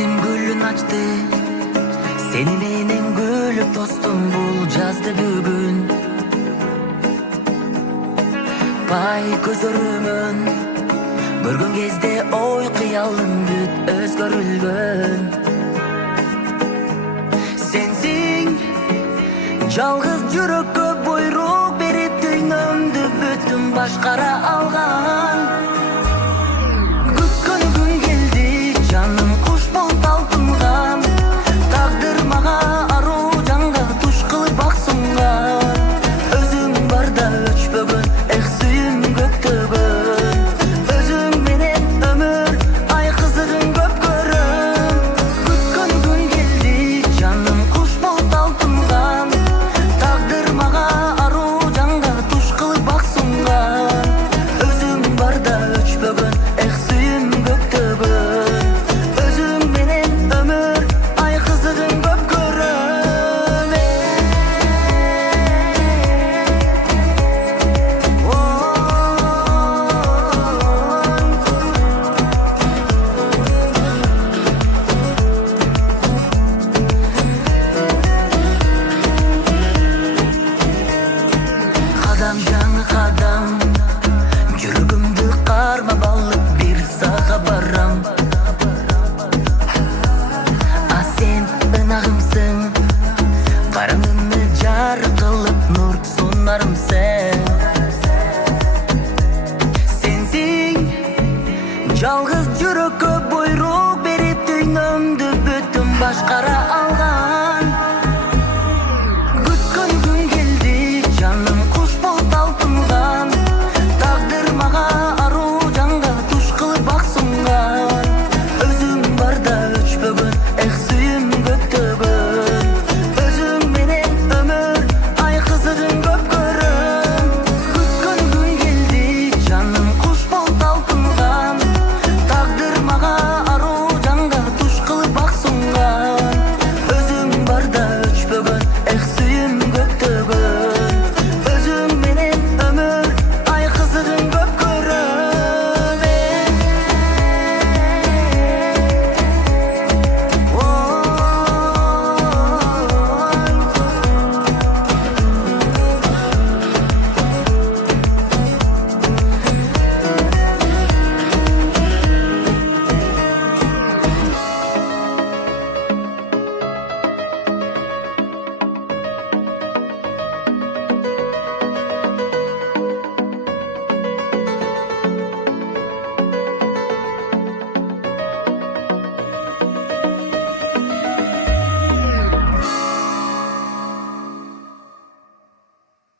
Сезим гүлүн ачты, сени менен күлүп тостум бул жазды бүгүн. Бай көзөрүмөн көргөн кезде ой кыялым бүт өзгөрүлгөн. Сенсиң жалгыз жүрөккө буйрук берип дүйнөмдү бүтүн башкара алган. Күткөн күн келди, жаным куш болуп талпынган. Тагдыр мага аруу жанга туш кылып бак сунган. Өзүң барда өчпөгөн, эх сүйүм көктөгөн. Өзүң менен өмүр ай кызыгын көп көрөм. Күткөн күн келди, жаным куш болуп талпынган. Тагдыр мага аруу жанга туш кылып бак сунган. Өзүң барда өчпөгөн, эх сүйүм көктөгөн. Өзүң менен өмүр ай кызыгын көп көрөм. Кадам жаңы кадам, жүрөгүмдү кармап алып бир сага барам. А сен ынагымсың, караңгымды жарык кылып нур сунарымсың. Сенсиң жалгыз жүрөккө буйрук берип дүйнөмдү бүтүн башкара